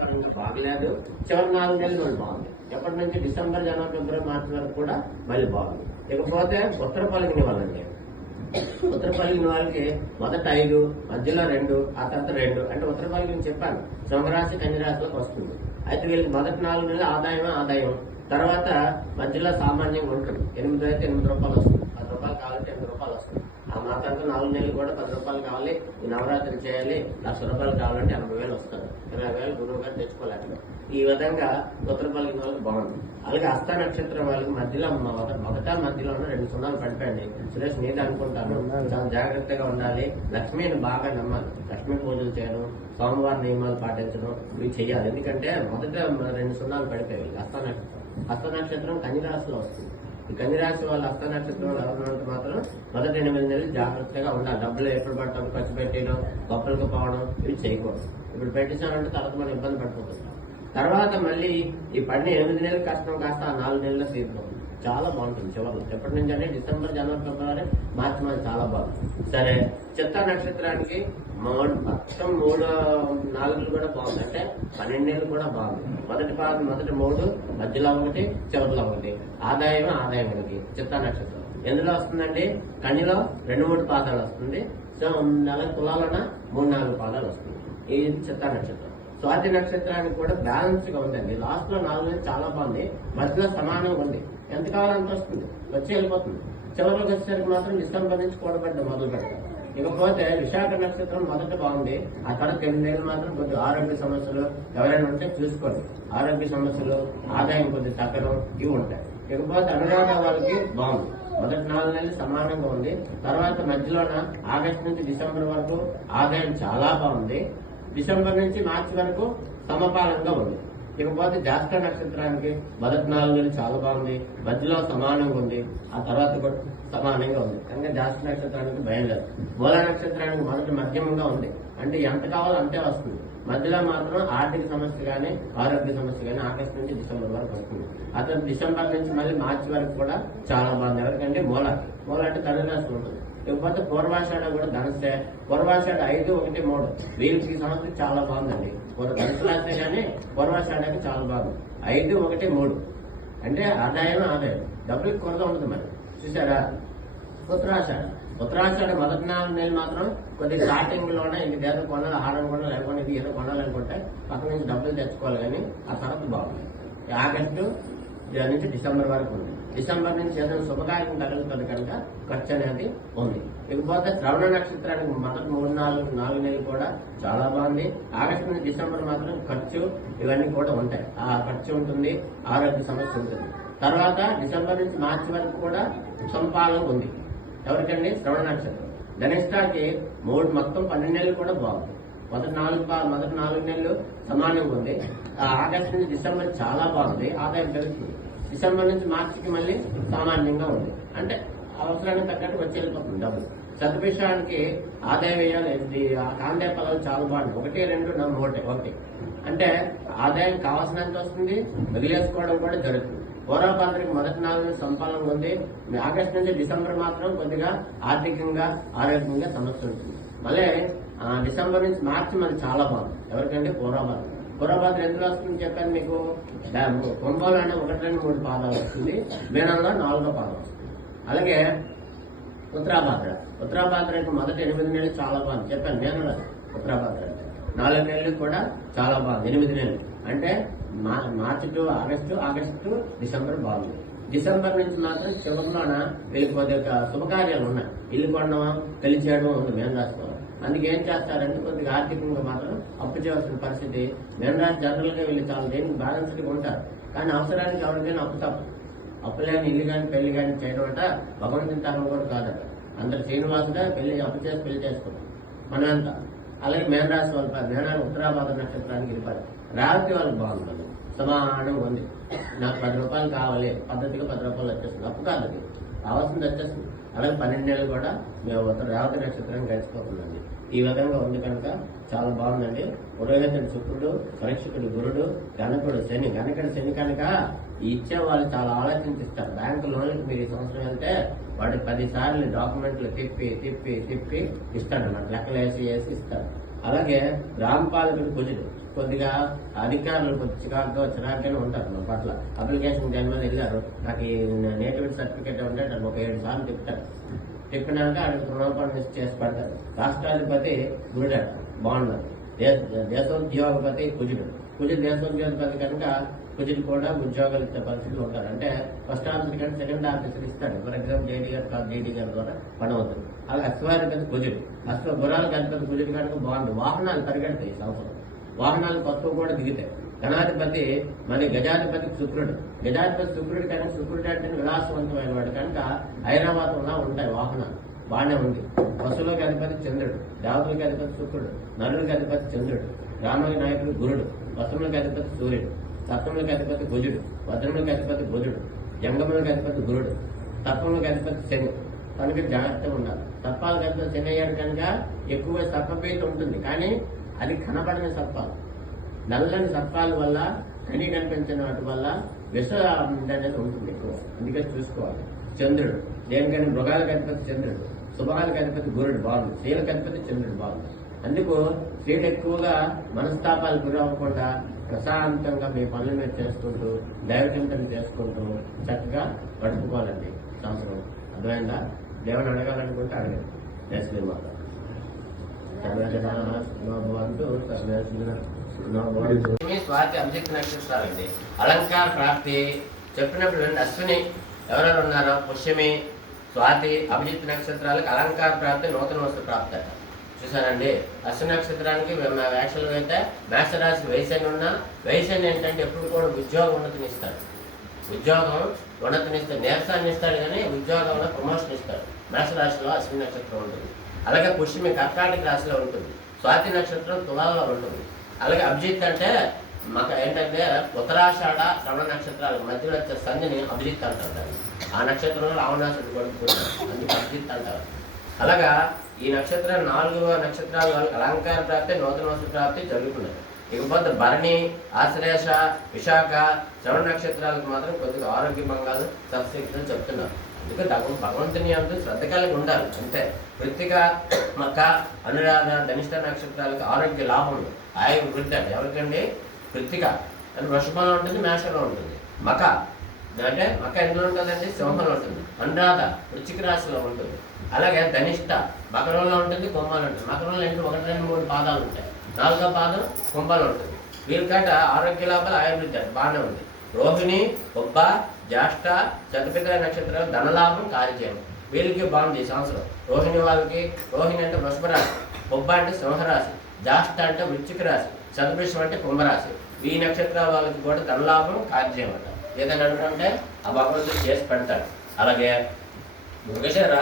పరంగా బాగలేదు. చివరి 4 నెలలు మళ్ళీ బాగుంది. ఎప్పటి నుంచి డిసెంబర్, జనవరి, ఫిబ్రవరి, మార్చి వరకు కూడా మళ్ళీ బాగుంది. ఇకపోతే ఉత్తర పలికిన వాళ్ళండి. ఉత్తర పలికిన వాళ్ళకి మొదట 5, మధ్యలో 2, ఆ తర్వాత 2. అంటే ఉత్తర పలికిన చెప్పాను సింహరాశి, కన్యరాశిలోకి వస్తుంది. అయితే వీళ్ళకి మొదటి 4 నెలలు ఆదాయం. తర్వాత మధ్యలో సామాన్యంగా ఉంటుంది. 8 అయితే 8 రూపాయలు వస్తుంది. 10 రూపాయలు కావాలంటే 8 రూపాయలు వస్తుంది. ఆ మాత్రంతో 4 నెలలు కూడా 10 రూపాయలు కావాలి. ఈ నవరాత్రి చేయాలి, 1,00,000 రూపాయలు కావాలంటే 80,000 వస్తుంది. 20,000 గురువు గారు తెచ్చుకోలేక ఈ విధంగా ఉత్తర పలికిన వాళ్ళకి బాగుంది. అలాగే హస్త నక్షత్రం వాళ్ళకి మధ్యలో మధ్యలో ఉన్న 2 సున్నాలు పడిపోయండి. సురేష్ నేను అనుకుంటాను చాలా జాగ్రత్తగా ఉండాలి. లక్ష్మిని బాగా నమ్మాలి. లక్ష్మీ పూజలు చేయడం, సోమవారం నియమాలు పాటించడం ఇవి చేయాలి. ఎందుకంటే మొదట 2 సున్నాలు పడిపోయాయి. హస్త నక్షత్రం కన్యరాశిలో వస్తుంది. ఈ కన్యరాశి వాళ్ళ హస్త నక్షత్రంలో ఎవరినంటే మాత్రం మొదటి 8 నెలలు జాగ్రత్తగా ఉండాలి. డబ్బులు ఎప్పుడు పడటం, ఖర్చు పెట్టడం, గొప్పలకు పోవడం ఇవి చేయకూడదు. ఇప్పుడు పెట్టించామంటే తర్వాత మనం ఇబ్బంది పడిపోతుంటాం. తర్వాత మళ్ళీ ఈ పడిన 8 నెలల కష్టం కాస్త ఆ 4 నెలల్లో తీరిపోతుంది. చాలా బాగుంటుంది చివరిలో. ఎప్పటి నుంచి అంటే డిసెంబర్, జనవరి, ఫిబ్రవరి, మార్చి మాది చాలా బాగుంది. సరే, చిత్తా నక్షత్రానికి మొత్తం 3 4 కూడా బాగుంది. అంటే 12 నెలలు కూడా బాగుంది. మొదటి 3, మధ్యలో 1, చివరిలో 1. ఆదాయం 1. చిత్తా నక్షత్రం ఎందులో వస్తుందండి? కన్యలో 2-3 పాదాలు వస్తుంది. సో తులాలోన 3-4 పాదాలు వస్తుంది. ఇది చిత్తా నక్షత్రం. స్వాతి నక్షత్రానికి కూడా బ్యాలెన్స్ గా ఉందండి. లాస్ట్ లో 4 నెలలు చాలా బాగుంది. మధ్యలో సమానంగా ఉంది. ఎంత కావాలంత వస్తుంది, వచ్చి వెళ్ళిపోతుంది. చివరికి వచ్చేసరికి మాత్రం డిసెంబర్ నుంచి కూడబెట్టడం మొదలు పెడతాం. ఇకపోతే విశాఖ నక్షత్రం మొదట బాగుంది. ఆ తర్వాత 8 నెలలు మాత్రం కొద్దిగా ఆరోగ్య సమస్యలు ఎవరైనా ఉంటే చూసుకోండి. ఆరోగ్య సమస్యలు, ఆదాయం కొద్దిగా తగ్గడం ఇవి ఉంటాయి. ఇకపోతే అనురాధ వాళ్ళకి బాగుంది. మొదటి 4 నెలలు సమానంగా ఉంది. తర్వాత మధ్యలోన ఆగస్టు నుంచి డిసెంబర్ వరకు ఆదాయం చాలా బాగుంది. డిసెంబర్ నుంచి మార్చి వరకు సమపాలంగా ఉంది. ఇకపోతే జ్యేష్ఠ నక్షత్రానికి మొదటి 4 నెలలు చాలా బాగుంది. మధ్యలో సమానంగా ఉంది. ఆ తర్వాత కూడా సమానంగా ఉంది. కనుక జ్యేష్ఠ నక్షత్రానికి భయం లేదు. మూల నక్షత్రానికి మొదటి మధ్యమంగా ఉంది. అంటే ఎంత కావాలో అంతే వస్తుంది. మధ్యలో మాత్రం ఆర్థిక సమస్య కానీ, ఆరోగ్య సమస్య కానీ ఆగస్టు నుంచి డిసెంబర్ వరకు వస్తుంది. ఆ తర్వాత డిసెంబర్ నుంచి మళ్ళీ మార్చి వరకు కూడా చాలా బాగుంది. ఎవరికంటే మూల అంటే ధనురాశి ఉంటుంది. ఇకపోతే పూర్వాషాఢ కూడా ధనుసే. పూర్వాషాఢ 5, 1, 3 వీళ్ళకి సంవత్సరం చాలా బాగుందండి. ధనుసు రాస్తే కానీ పూర్వాషాఢకి చాలా బాగుంది. 5, 1, 3 అంటే ఆదాయం డబ్బులకి కొరత ఉండదు. మరి చూసారా? ఉత్తరాషాఢ మొదటి 4 నెలలు మాత్రం కొద్దిగా స్టార్టింగ్ లోనే ఇంక ఏదో కొనాలి, ఆహారం కొనాలి, లేకుండా ఇది ఏదో కొనాలనుకుంటే పక్కన నుంచి డబ్బులు తెచ్చుకోవాలి. కానీ ఆ తర్వాత బాగుంది. ఆగస్టు నుంచి డిసెంబర్ వరకు ఉంది. డిసెంబర్ నుంచి ఏదైనా శుభకార్యం కలుగుతుంది కనుక ఖర్చు అనేది ఉంది. ఇకపోతే శ్రవణ నక్షత్రానికి మొదటి 3-4 నెలలు కూడా చాలా బాగుంది. ఆగస్టు నుంచి డిసెంబర్ మాత్రం ఖర్చు ఇవన్నీ కూడా ఉంటాయి. ఆ ఖర్చు ఉంటుంది, ఆరోగ్య సమస్య ఉంటుంది. తర్వాత డిసెంబర్ నుంచి మార్చి వరకు కూడా సంపాదన ఉంది. ఎవరికండి? శ్రవణ నక్షత్రం. ధనిష్టాకి మొత్తం 12 నెలలు కూడా బాగుంది. మొదటి 4 నెలలు సమానంగా ఉంది. ఆగస్టు నుంచి డిసెంబర్ చాలా బాగుంది. ఆదాయం పెరుగుతుంది. డిసెంబర్ నుంచి మార్చికి మళ్ళీ సామాన్యంగా ఉంది. అంటే అవసరానికి తగ్గట్టు వచ్చి వెళ్ళిపోతుంది డబ్బులు. శతభిషానికి ఆదాయం వేయాలి. కాందే పదాలు చాలా బాగుంది. 1, 2, 1 అంటే ఆదాయం కావాల్సినంత వస్తుంది, వదిలేసుకోవడం కూడా జరుగుతుంది. పూర్వభద్రకి మొదటి 4 నెలలు సంపాదన ఉంది. ఆగస్టు నుంచి డిసెంబర్ మాత్రం కొద్దిగా ఆర్థికంగా, ఆరోగ్యంగా సమస్య ఉంటుంది. మళ్ళీ డిసెంబర్ నుంచి మార్చి మళ్ళీ చాలా బాగుంది. ఎవరికంటే పూర్వభద్ర ఎందులో వస్తుంది చెప్పాను మీకు. కుంభంలోనే 1, 2, 3 పాదాలు వస్తుంది. మీనంలో 4వ పాదం వస్తుంది. అలాగే ఉత్తరాభాద్రకి మొదటి 8 నెలలు చాలా బాగుంది చెప్పాను. నేను ఉత్తరాభాద్ర 4 నెలలు కూడా చాలా బాగుంది. 8 నెలలు అంటే మార్చి టు ఆగస్టు డిసెంబర్ బాగుంది. డిసెంబర్ నుంచి మాత్రం చివరిలోన వెళ్ళిపోతే శుభకార్యాలు ఉన్నాయి. ఇల్లు కొనడం, పెళ్లి చేయడం ఉంది మీనరాశి. అందుకే ఏం చేస్తారంటే కొద్దిగా ఆర్థికంగా మాత్రం అప్పు చేయాల్సిన పరిస్థితి. మీనరాశి జనరల్ గా వీళ్ళు చాలా దేనికి బ్యాలెన్స్డ్గా ఉంటారు. కానీ అవసరానికి ఎవరికైనా అప్పు లేని ఇల్లు కానీ పెళ్లి కానీ చేయడం అంట భగవంతుని తరం కూడా కాదట. అందరు శ్రీనివాసుగా అప్పు చేసి పెళ్లి చేసుకుంటాం మనంతా. అలాగే మీనరాశి వాళ్ళు ఉత్తరాభాద్ర నక్షత్రానికి వెళ్ళిపోయారు. రేవతి వాళ్ళకి బాగుంటుంది. సమానంగా ఉంది. నాకు 10 రూపాయలు కావాలి, పద్ధతిగా 10 రూపాయలు వచ్చేస్తుంది. అప్పు కాదు, అది కావాల్సింది వచ్చేస్తుంది. అలాగే 12 నెలలు కూడా మేము రేవతి నక్షత్రం గడిచిపోతుందండి. ఈ విధంగా ఉంది కనుక చాలా బాగుందండి. పురోహితుడు శుక్రుడు, పరీక్షకుడు గురుడు, గణకుడు శని. గణకుడు శని కనుక ఇచ్చే వాళ్ళు చాలా ఆలోచించిస్తారు. బ్యాంకు లోన్లకి మీరు ఈ సంవత్సరం వెళ్తే వాడు 10 సార్లు డాక్యుమెంట్లు తిప్పి ఇస్తాడు అన్నమాట. లెక్కలు వేసి ఇస్తాడు. అలాగే రామపాలకుడు కుజుడు కొద్దిగా అధికారులు చిరాగ్గానే ఉంటారు మన పట్ల. అప్లికేషన్ టైం మీద వెళ్ళారు, నాకు ఈ నేటివిటీ సర్టిఫికేట్ ఉంటే నాకు 7 సార్లు తిప్పుతారు. తిప్పినాక అక్కడ రుణపడి చేసి పెడతారు. రాష్ట్రాధిపతి గురుడు బాగున్నారు, దేశోద్యోగపతి కుజుడు. దేశోద్యోగపతి కనుక కుజుడు కూడా ఉద్యోగాలు ఇచ్చే పరిస్థితులు ఉంటారు. అంటే ఫస్ట్ ఆఫీసర్ కంటే సెకండ్ ఆఫీసర్ ఇస్తాడు. ఫర్ ఎగ్జాంపుల్ జేడీ గారు జేడీ గారి ద్వారా పని అవుతుంది. అలా అశ్వాధిపతి కుజుడు, గుర్రాలకు అధిపతి కుజుడు కనుక బాగుంది. వాహనాలు పరిగెడతాయి ఈ సంవత్సరం, వాహనాలు కొత్తవి కూడా దిగుతాయి. గణాధిపతి మన గజాధిపతి శుక్రుడు. శుక్రుడు కనుక శుక్రుడు అంటే విలాసవంతమైన వాడు కనుక ఐరావతంలా ఉంటాయి వాహనాలు, బాగానే ఉంది. పశువులకు అధిపతి చంద్రుడు, దేవతలకు అధిపతి శుక్రుడు, నరులకు అధిపతి చంద్రుడు, రాముల నాయకుడు గురుడు, వస్త్రములకు అధిపతి సూర్యుడు, సత్వములకు అధిపతి కుజుడు, వజ్రములకు అధిపతి బుధుడు, జంగములకు అధిపతి గురుడు, సర్పములకు అధిపతి శని. కనుక జాగ్రత్తగా ఉండాలి. సర్పాలకు అధిపతి శని అయ్యాడు కనుక ఎక్కువ సర్పపీత ఉంటుంది, కానీ అది కనబడని సర్పాలు. నల్లని సర్పాల వల్ల, కని కనిపించిన వాటి వల్ల విష అనేది ఉంటుంది ఎక్కువ, అందుకే చూసుకోవాలి. చంద్రుడు దేనికని మృగాలకు అధిపతి చంద్రుడు, శుభాలకు అధిపతి గురుడు బాగుంది, స్త్రీలకు అధిపతి చంద్రుడు బాగుంది. అందుకు స్త్రీలు ఎక్కువగా మనస్తాపాలు గురవ్వకుండా ప్రశాంతంగా మీ పనులు మీరు చేసుకుంటూ దైవచింతన చేసుకుంటూ చక్కగా గడుపుకోవాలండి సంవత్సరం. అర్థమైందా? దేవుని అడగాలనుకుంటే అడగండి. నెక్స్ట్ మాట స్వాతి అభిజిత్ నక్షత్రాలండి. అలంకార ప్రాప్తి చెప్పినప్పుడు అశ్విని ఎవరెవరు ఉన్నారో పుష్యమి, స్వాతి, అభిజిత్ నక్షత్రాలకు అలంకార ప్రాప్తి, నూతన వస్తు ప్రాప్తి అట. చూసానండి, అశ్విని నక్షత్రానికి యాక్చువల్గా అయితే మేషరాశి వయసని ఉన్నా, వయసని ఏంటంటే ఎప్పుడు కూడా ఉద్యోగం ఉన్నతినిస్తాడు. ఉద్యోగం ఉన్నతినిస్తాడు, నీరసాన్ని ఇస్తాడు, కానీ ఉద్యోగంలో ప్రమోషన్ ఇస్తాడు. మేషరాశిలో అశ్విని నక్షత్రం ఉంటుంది. అలాగే పుష్యమి కర్కాటక రాశిలో ఉంటుంది. స్వాతి నక్షత్రం తులాలో ఉంటుంది. అలాగే అభిజిత్ అంటే మాకు ఏంటంటే ఉత్తరాషాఢ శ్రవణ నక్షత్రాలకు మధ్యలో వచ్చే సంధిని అభిజిత్ అంటారు. ఆ నక్షత్రంలో రావణాసుడు కొడుకుంటారు, అందుకు అభిజిత్ అంటారు. అలాగా ఈ నక్షత్రం 4వ నక్షత్రాల వాళ్ళకి అలంకార ప్రాప్తి, నూతన వస్తు ప్రాప్తి జరుగుతున్నది. ఇకపోతే భరణి, ఆశ్లేష, విశాఖ, శ్రవణ నక్షత్రాలకు మాత్రం కొద్దిగా ఆరోగ్య మంగాలు సబ్సిడీలు చెప్తున్నారు. అందుకే భగవంతుని అంటూ శ్రద్ధ కలిగి ఉండాలి అంతే. కృత్తిక, మక, అనురాధ, ధనిష్ట నక్షత్రాలకు ఆరోగ్య లాభం ఉంది, ఆయు వృద్ధి. అంటే ఎవరికండి? కృత్తిక అంటే వృషభంలో ఉంటుంది, మేషంలో ఉంటుంది. మక అంటే మక ఎందులో ఉంటుందండి? సింహంలో ఉంటుంది. అనురాధ వృశ్చిక రాశిలో ఉంటుంది. అలాగే ధనిష్ట మకరంలో ఉంటుంది, కుంభంలో ఉంటుంది. మకరంలో ఏంటి 1, 2, 3 పాదాలు ఉంటాయి. 4వ పాదం కుంభంలో ఉంటుంది. వీరికట ఆరోగ్య లాభాలు, ఆయుర్వృద్ధి బాగానే ఉంది. రోహిణి, ఉబ్బ, జ్యేష్ఠ, శతపిత నక్షత్రాలు ధనలాభం, కార్యజయం. వీళ్ళకి బాగుంది ఈ సంవత్సరం. రోహిణి వాళ్ళకి, రోహిణి అంటే వృషభ రాశి, ఉబ్బ అంటే సింహరాశి, జ్యేష్ఠ అంటే వృశ్చిక రాశి, శతభిషం అంటే కుంభరాశి. ఈ నక్షత్రాల వాళ్ళకి కూడా ధనలాభం, కార్యజయం అంట. ఏదైనా అనుకుంటే ఆ భగవంతుడు చేసి పెడతాడు. అలాగే మృగశిర,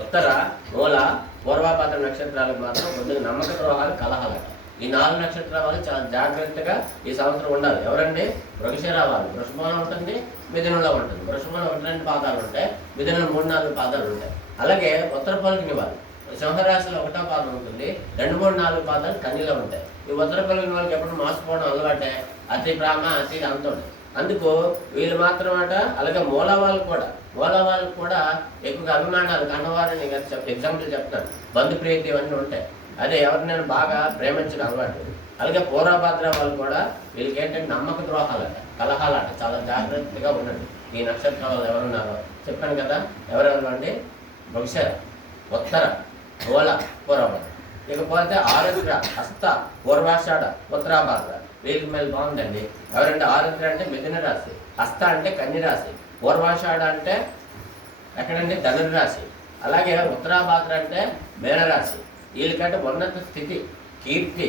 ఉత్తర, మూల, పూర్వాపాత్ర నక్షత్రాలకు మాత్రం కొద్దిగా నమ్మక ద్రోహాలు, కలహాలట. ఈ 4 నక్షత్రాల వాళ్ళు చాలా జాగ్రత్తగా ఈ సంవత్సరం ఉండాలి. ఎవరండి? మృగశిర వాళ్ళు వృషభంలో ఉంటుంది, మిథునంలో ఉంటుంది. వృషభంలో 1, 2 పాదాలు ఉంటాయి, మిథునంలో 3, 4 పాదాలు ఉంటాయి. అలాగే ఉత్తర పలుకుని వాళ్ళు సింహరాశిలో 1వ పాదం ఉంటుంది, 2, 3, 4 పాదాలు కన్యలో ఉంటాయి. ఈ ఉత్తర పలుకుని వాళ్ళకి ఎప్పుడు మోసపోవడం అలవాటే, అతి ప్రేమ, అతి అంతం. అందుకు వీళ్ళు మాత్రం అట. అలాగే మూల వాళ్ళకు కూడా ఎక్కువగా అభిమానాలు, కన్నవారిని ఎగ్జాంపుల్ చెప్తాను, బంధుప్రీతి ఇవన్నీ ఉంటాయి. అదే ఎవరినైనా బాగా ప్రేమించడం అలవాటు. అలాగే పూర్వభద్ర వాళ్ళు కూడా వీళ్ళకి ఏంటంటే నమ్మక ద్రోహాలట, కలహాలట. చాలా జాగ్రత్తగా ఉండండి. ఈ నక్షత్రం వాళ్ళు ఎవరున్నారో చెప్పాను కదా. ఎవరెవరు అండి? మృగశిర, ఉత్తర, మూల, పూర్వభద్ర. ఇకపోతే ఆరుద్ర, హస్త, పూర్వాషాఢ, ఉత్తరాభాద్ర. వీళ్ళకి మళ్ళీ బాగుందండి. ఎవరంటే ఆరుద్ర అంటే మిథున రాశి, హస్త అంటే కన్య రాశి, పూర్వాషాఢ అంటే ఎక్కడండి? ధనుర్రాశి. అలాగే ఉత్తరాభాద్ర అంటే మేనరాశి. వీళ్ళకంటే ఉన్నత స్థితి, కీర్తి,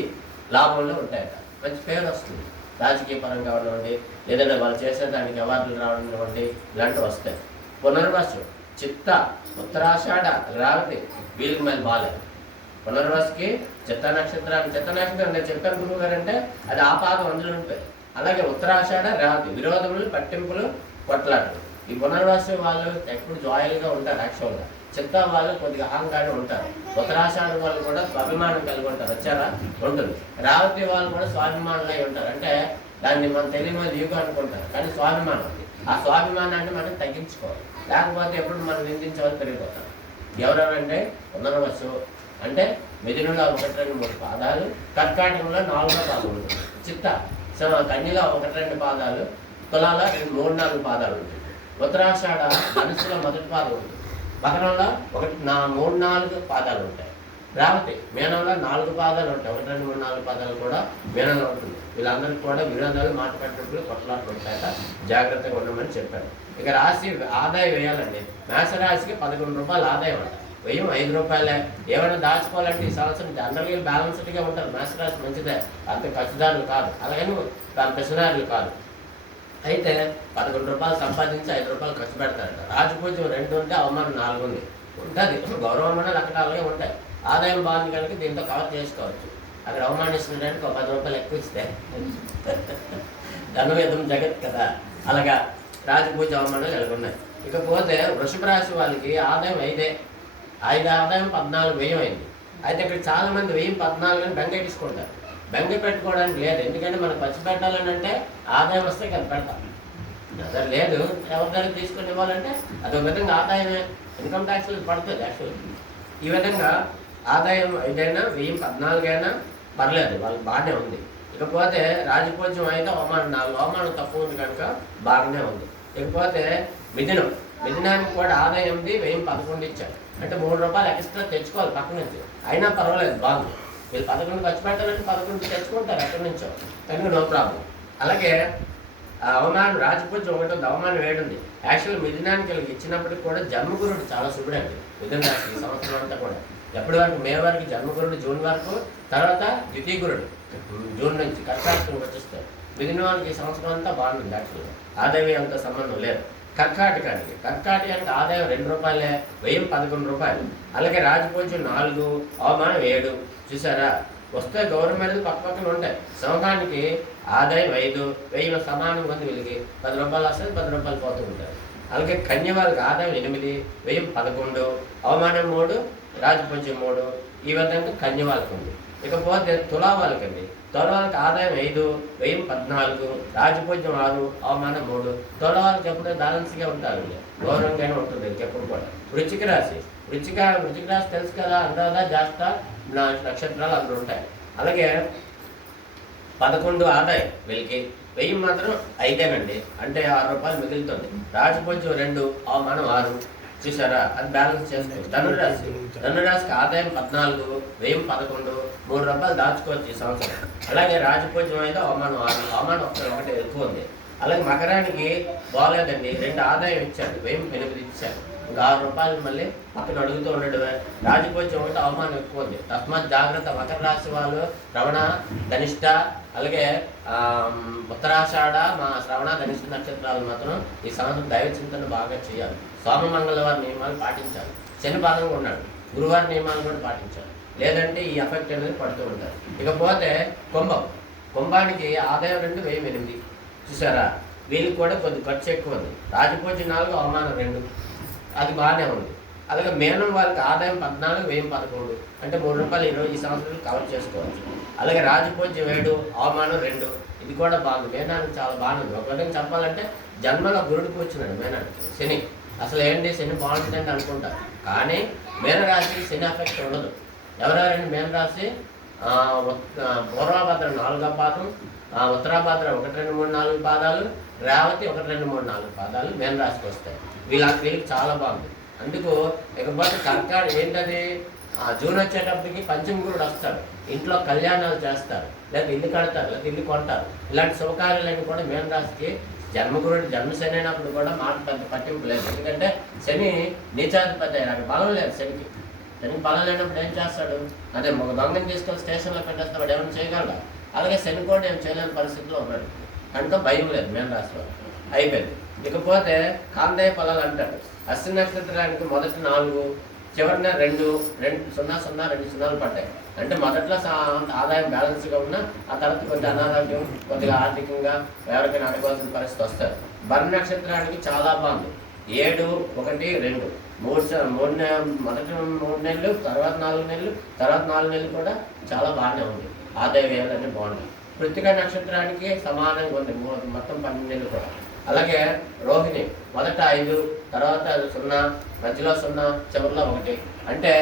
లాభంలో ఉంటాయట. మంచి పేరు వస్తుంది. రాజకీయ పరంగా ఉన్నవండి, లేదంటే వాళ్ళు చేసేదానికి అవార్డులు రావడం ఇవ్వండి, ఇలాంటివి వస్తాయి. పునర్వసు, చిత్త, ఉత్తరాషాఢ, రేవతి. వీళ్ళకి మళ్ళీ బాగాలేదు. పునర్వసుకి చిత్త నక్షత్రం నేను చెప్పాను గురువు గారు అంటే అది ఆ పాదం అందులో ఉంటాయి. అలాగే ఉత్తరాషాఢ, రేవతి విరోధములు, పట్టింపులు, కొట్లాటలు. ఈ పునర్వాసు వాళ్ళు ఎప్పుడు జాయిల్గా ఉంటారు. యాక్చువల్గా చిత్త వాళ్ళు కొద్దిగా అహంకారం ఉంటారు. ఉత్తరాషాఢ వాళ్ళు కూడా స్వాభిమానం కలిగి ఉంటారు. వచ్చారా? ఉంటుంది. రేవతి వాళ్ళు కూడా స్వాభిమానులై ఉంటారు. అంటే దాన్ని మనం తెలియని వాళ్ళు ఈగో అనుకుంటారు, కానీ స్వాభిమానం. ఆ స్వాభిమానాన్ని మనం తగ్గించుకోవాలి, లేకపోతే ఎప్పుడు మనం నిందించవలసి పెరిగిపోతాం. ఎవరెవరంటే పునర్వసు అంటే మిథునంలో 1, 2, 3 పాదాలు, కర్కాటకంలో 4వ పాదం ఉంటుంది. చిత్త కన్యలో 1-2 పాదాలు, తులాలో 3-4 పాదాలు ఉంటుంది. ఉత్తరాషాఢ ధనుసులో మొదటి పాదం ఉంటుంది. మకరంలో 3-4 పాదాలు ఉంటాయి. రేవతి మీనంలో 4 పాదాలు ఉంటాయి. 1-2-3-4 పాదాలు కూడా మీనంలో ఉంటుంది. వీళ్ళందరికీ కూడా వినోదాలు మాట పెట్టినప్పుడు కొట్లాట్లు ఉంటాయట, జాగ్రత్తగా ఉండమని చెప్పారు. ఇక రాశి ఆదాయం వేయాలండి. మేషరాశికి 11 రూపాయలు ఆదాయం అంట. వ్యయం 5 రూపాయలే. ఏమైనా దాచుకోవాలంటే ఈ సంవత్సరం జనరల్గా బ్యాలెన్స్డ్గా ఉంటారు. మేషరాశి మంచిదే, అంత ఖర్చుదారులు కాదు, అలాగని పిసదారులు కాదు. అయితే 11 రూపాయలు సంపాదించి 5 రూపాయలు ఖర్చు పెడతారట. రాజపూజ్యం 2 ఉంటే అవమానం 4 ఉంది. ఉంటుంది, గౌరవమైన అక్కడ అలాగే ఉంటాయి. ఆదాయం బాగుంది కనుక దీంతో కవర్ చేసుకోవచ్చు. అక్కడ అవమానిస్తుండడానికి 10 రూపాయలు ఎక్కువ ఇస్తే ధనవేదం జగత్ కదా, అలాగా రాజపూజ అవమానాలు ఎలాగున్నాయి. ఇకపోతే వృషభ రాశి వాళ్ళకి ఆదాయం 5 ఆదాయం 14 వ్యయం అయింది. అయితే ఇక్కడ చాలా మంది 1014 అని బెంగ తీసుకుంటారు. బెంగ పెట్టుకోవడానికి లేదు, ఎందుకంటే మనం ఖర్చు పెట్టాలని అంటే ఆదాయం వస్తే కదా పెడతాం. అసలు లేదు, ఎవరి దగ్గర తీసుకొని ఇవ్వాలంటే అదొక విధంగా ఆదాయమే, ఇన్కమ్ ట్యాక్స్లు పడుతుంది యాక్చువల్. ఈ విధంగా ఆదాయం 5 14 పర్లేదు, వాళ్ళకి బాగానే ఉంది. ఇకపోతే రాజపూజ్యం అయితే అవమానం 4, అవమానం తక్కువ ఉంది కనుక బాగానే ఉంది. ఇకపోతే మిథునానికి కూడా ఆదాయం 11 ఇచ్చారు. అంటే 3 రూపాయలు ఎక్స్ట్రా తెచ్చుకోవాలి పక్క నుంచి, అయినా పర్వాలేదు బాగుంది. వీళ్ళు 11 ఖర్చు పెట్టాలంటే 11 తెచ్చుకుంటారు ఎక్కడి నుంచో, కనుక నో ప్రాబ్లం. అలాగే అవమానం రాజపూజ్యం 1 ఉంది, అవమానం 7 ఉంది. యాక్చువల్ మిథునానికి వీళ్ళకి ఇచ్చినప్పటికి కూడా జన్మగురుడు చాలా శుభుడండి. మిథున రాశి ఈ సంవత్సరం అంతా కూడా ఎప్పటి వరకు మే వరకు జన్మగురుడు, జూన్ వరకు, తర్వాత ద్వితీయ గురుడు జూన్ నుంచి కర్కాటకం వచ్చేస్తారు. మిథున వాళ్ళకి ఈ సంవత్సరం అంతా బాగుంటుంది. యాక్చువల్గా ఆదాయం అంత సంబంధం లేదు. కర్కాటకానికి ఆదాయం 2 రూపాయలే, వ్యయం 11 రూపాయలు. అలాగే రాజపూజ్యం 4, అవమానం 7. చూసారా, వస్తే గవర్నమెంట్ పక్కన ఉంటాయి. సింహానికి ఆదాయం 5, వ్యయం సమానంగా ఉంది. వీళ్ళకి 10 రూపాయలు వస్తుంది, 10 రూపాయలు పోతూ ఉంటారు. అలాగే కన్య వాళ్ళకి ఆదాయం 8, వ్యయం 11, అవమానం 3, రాజపూజ్యం 3. ఈ విధంగా కన్య వాళ్ళకి ఉంది. ఇకపోతే తులా వాళ్ళకండి. తుల వాళ్ళకి ఆదాయం 5, వ్యయం 14, రాజపూజ్యం 6, అవమానం 3. తుల వాళ్ళకి ఎప్పుడూ బ్యాలెన్స్గా ఉంటారండి, గౌరవంగానే ఉంటుంది ఎప్పుడు కూడా. వృశ్చిక రాశి తెలుసు కదా, అనురాధ, జ్యేష్ఠ నక్షత్రాలు అందులో ఉంటాయి. అలాగే 11 ఆదాయం వీళ్ళకి, వ్యయం మాత్రం 5 అంటే 6 రూపాయలు మిగులుతుంది. రాజపూజ్యం 2, అవమానం 6. చూసారా, అది బ్యాలెన్స్ చేసుకోవచ్చు. ధనురాశికి ఆదాయం 14, వ్యయం 11, 3 రూపాయలు దాచుకోవచ్చు ఈ సంవత్సరం. అలాగే రాజపూజ్యం అయితే అవమానం 6, అవమానం 1 ఎక్కువ ఉంది. అలాగే మకరానికి బాగలేదండి, 2 ఆదాయం ఇచ్చాడు, వ్యయం 8 ఇచ్చాడు, ఇంకా 6 రూపాయలు మళ్ళీ అక్కడ అడుగుతూ ఉండడు. రాజపూజ్యం 1, అవమానం ఎక్కువ ఉంది. తస్మాత్ జాగ్రత్త. మకర రాశి వాళ్ళు శ్రవణ, ధనిష్ట, అలాగే ఉత్తరాషాఢ, మా శ్రవణ, ధనిష్ట నక్షత్రాలు మాత్రం ఈ సంవత్సరం దైవ చింతన బాగా చేయాలి. సోమ మంగళవారి నియమాలు పాటించాలి. శని భాగంగా ఉన్నాడు, గురువారి నియమాలు కూడా పాటించాలి, లేదంటే ఈ ఎఫెక్ట్ అనేది పడుతూ ఉంటారు. ఇకపోతే కుంభానికి ఆదాయం 2, వ్యయం 8. చూసారా, వీళ్ళకి కూడా కొద్ది ఖర్చు ఎక్కువ ఉంది. రాజపూజ్యం 4, అవమానం 2, అది బాగానే ఉంది. అలాగే మీనం వాళ్ళకి ఆదాయం 14, వ్యయం 11, అంటే 3 రూపాయలు ఈ సంవత్సరం కవర్ చేసుకోవచ్చు. అలాగే రాజపూజ్యం 7, అవమానం 2, ఇది కూడా బాగుంది. మీనానికి చాలా బాగుంది. ఒక విధంగా చెప్పాలంటే జన్మలో గురుడు కూర్చున్నాడు మీనానికి. శని అసలు ఏంటి, శని బాగుంటుందండి అనుకుంటారు, కానీ మీనరాశి శని ఎఫెక్ట్ ఉండదు. ఎవరెవరండి మీనరాశి? పూర్వభద్ర 4వ పాదం, ఉత్తరాభద్ర 1, 2, 3, 4 పాదాలు, రేవతి 1, 2, 3, 4 పాదాలు మీనరాశికి వస్తాయి. వీళ్ళకి చాలా బాగుంది. అందుకు ఇకపోతే కర్కాటక ఏంటది, జూన్ వచ్చేటప్పటికి పంచమగురుడు వస్తాడు, ఇంట్లో కళ్యాణాలు చేస్తారు, లేదా ఇల్లు కడతారు, లేదా ఇల్లు కొంటారు. ఇలాంటి శుభకార్యాలన్నీ కూడా మీనరాశికి జన్మగురుడు జన్మ శని అయినప్పుడు కూడా మాట పెద్ద పట్టింపు లేదు. ఎందుకంటే శని నీచాధిపతి అయ్యాడు, బలం లేదు శనికి. శనికి బలం లేనప్పుడు ఏం చేస్తాడు, అదే ఒక దొంగని తీసుకొని స్టేషన్లో పెట్టేస్తే వాడు ఏమైనా చేయగలరా? అలాగే శని కూడా ఏం చేయలేని పరిస్థితిలో ఉన్నాడు కనుక భయం లేదు మీనరాశిలో. అయిపోయింది. ఇకపోతే కాంతయ్య ఫలాలు అంటాడు. అశ్విని నక్షత్రానికి మొదటి 4, చివరిన 2, 2 సున్నాలు పడ్డాయి. అంటే మొదట్లో ఆదాయం బ్యాలెన్స్గా ఉన్నా ఆ తర్వాత కొద్దిగా అనారోగ్యం, కొద్దిగా ఆర్థికంగా ఎవరికైనా అడగవలసిన పరిస్థితి వస్తారు. భరణి నక్షత్రానికి చాలా బాగుంది. 7, 1, 2, మొదటి 3 నెలలు, తర్వాత 4 నెలలు, తర్వాత 4 నెలలు కూడా చాలా బాగానే ఉంది. ఆదాయ వ్యయాలన్నీ బాగున్నాయి. కృత్తిక నక్షత్రానికి సమానంగా ఉంది, మొత్తం 12 నెలలు కూడా. అలాగే రోహిణి మొదట 5, తర్వాత 0, మధ్యలో 0, చివరిలో 1. అంటే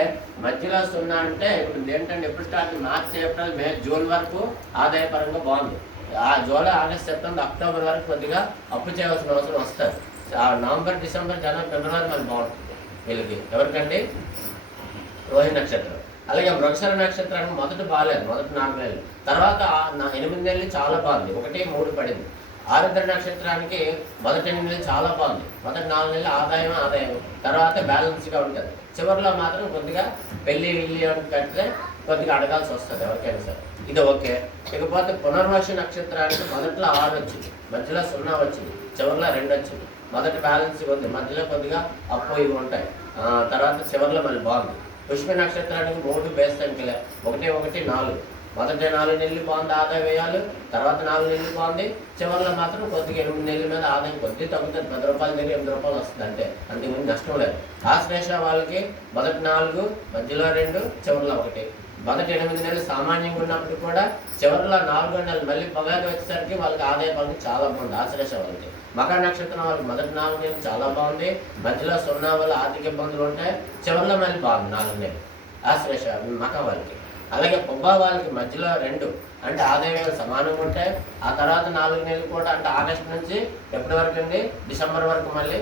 మధ్యలో 0 అంటే ఇప్పుడు ఏంటంటే ఎప్పుడు స్టార్ట్, మార్చి, ఏప్రిల్, మే, జూన్ వరకు ఆదాయపరంగా బాగుంది. ఆ జూలై, ఆగస్ట్, సెప్టెంబర్, అక్టోబర్ వరకు కొద్దిగా అప్పు చేయవలసిన అవసరం వస్తుంది. నవంబర్, డిసెంబర్, జనవరి, ఫిబ్రవరి మళ్ళీ బాగుంటుంది వీళ్ళకి. ఎవరికండి? రోహిణి నక్షత్రం. అలాగే మృగశిర నక్షత్రానికి మొదట బాగాలేదు, మొదటి 4 నెలలు. తర్వాత 8 నెలలు చాలా బాగుంది, 1, 3 పడింది. ఆరుద్ర నక్షత్రానికి మొదటి 8 నెలలు చాలా బాగుంది, మొదటి 4 నెలలు ఆదాయం, తర్వాత బ్యాలెన్స్గా ఉంటుంది. చివరిలో మాత్రం కొద్దిగా పెళ్లి కట్టితే కొద్దిగా అడగాల్సి వస్తుంది ఎవరికైనా సరే. ఇది ఓకే. ఇకపోతే పునర్వసు నక్షత్రానికి మొదట్లో 6 వచ్చింది, మధ్యలో 0 వచ్చింది, చివరిలో 2 వచ్చింది. మొదటి బ్యాలెన్స్ ఉంది, మధ్యలో కొద్దిగా అప్పు ఇవి ఉంటాయి, తర్వాత చివరిలో మళ్ళీ బాగుంది. పుష్ప నక్షత్రానికి 3 బేస్ సంఖ్యలే, 1, 1, 4. మొదటి 4 నెలలు బాగుంది ఆదాయ వ్యయాలు, తర్వాత 4 నెలలు బాగుంది, చివరిలో మాత్రం కొద్దిగా 8 నెలల మీద ఆదాయం కొద్దిగా తగ్గుతుంది. 10 రూపాయల దగ్గర 8 రూపాయలు వస్తుంది అంతే, అంతకుముందు నష్టం లేదు. ఆశ్లేష వాళ్ళకి మొదటి 4, మధ్యలో 2, చివరిలో 1. మొదటి 8 నెలలు సామాన్యంగా ఉన్నప్పుడు కూడా చివరిలో 4వ నెలలు మళ్ళీ పొగాకు వచ్చేసరికి వాళ్ళకి ఆదాయ పనులు చాలా బాగుంది ఆశ్లేష వాళ్ళకి. మకర నక్షత్రం వాళ్ళకి మొదటి 4 నెలలు చాలా బాగుంది, మధ్యలో 0 వల్ల ఆర్థిక ఇబ్బందులు ఉంటాయి, చివరిలో మళ్ళీ బాగుంది 4 నెలలు ఆశ్లేష మక వాళ్ళకి. అలాగే పుబ్బ వాళ్ళకి మధ్యలో 2 అంటే ఆదాయాలు సమానంగా ఉంటాయి. ఆ తర్వాత 4 నెలలు కూడా అంటే ఆగస్టు నుంచి ఎప్పటి వరకు అండి? డిసెంబర్ వరకు మళ్ళీ